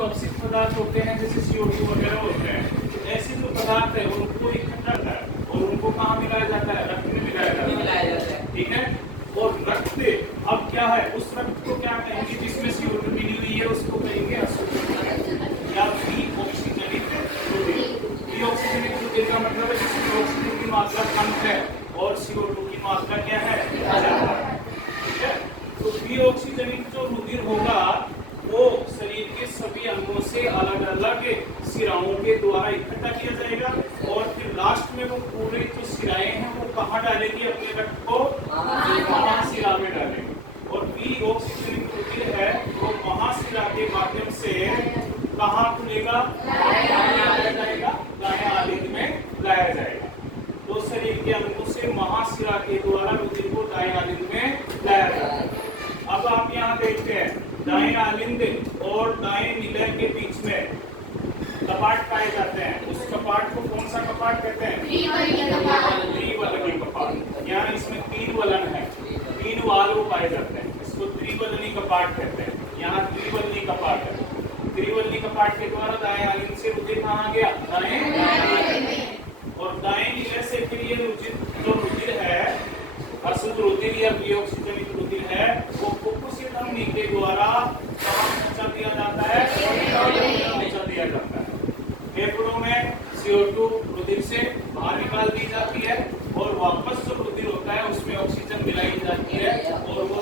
Toxic पदार्थ होते हैं जैसे CO2 वगैरह होते हैं, ऐसे जो पदार्थ है उनको इकट्ठा करता है और उनको कहाँ मिलाया जाता है? रक्त में मिलाया जाता है। ठीक है। और रक्त अब क्या है, उस रक्त को क्या कहेंगे जिसमें CO2 मिली हुई है, उसको कहेंगे अशुद्ध या डीऑक्सीजनित रुधिर। डीऑक्सीजनित रुधिर का मतलब है जिसमें ऑक्सीजन की मात्रा कम है और CO2 की मात्रा क्या है? ज्यादा है। ठीक है। तो डीऑक्सीजनित जो रुधिर होगा वो शरीर के सभी अंगों से अलग अलग सिराओं के द्वारा इकट्ठा किया जाएगा और फिर लास्ट में वो पूरे जो सिराएं हैं वो कहाँ डालेगी अपने रक्त को? महाशिरा में डालेगी। और डीऑक्सीजनित रुधिर है वो महाशिरा के माध्यम से कहाँ खुलेगा? दाएं आलिंद में लाया जाएगा। तो शरीर के अंगों से महाशिरा के द्वारा रुधिर को दाएं आलिंद में लाया जाता है। अब आप यहाँ देखते हैं दाएं आलिंद और दाएं निलय के बीच में कपाट पाए जाते हैं। उस कपाट को कौन सा कपाट कहते हैं? त्रिवलनी कपाट। यहाँ इसमें 3 वलन है, 3 वाल वो पाए जाते हैं, इसको त्रिवलनी कपाट कहते हैं। यहाँ त्रिवलनी कपाट है। त्रिवलनी कपाट के द्वारा दाएं आलिंद से रुधिर कहाँ गया? दाएं। और दाएं निलय से फिर ये जो रुधिर है, अशुद्ध रुधिर या डीऑक्सीजनित रुधिर है, वो कुक्कुसित धमनी के द्वारा कहाँ पहुंचा दिया जाता है? पहुंचा दिया जाता है। फेफड़ों में CO2 रुधिर से बाहर निकाल दी जाती है और वापस जो रुधिर होता है उसमें ऑक्सीजन मिलाई जाती है और वो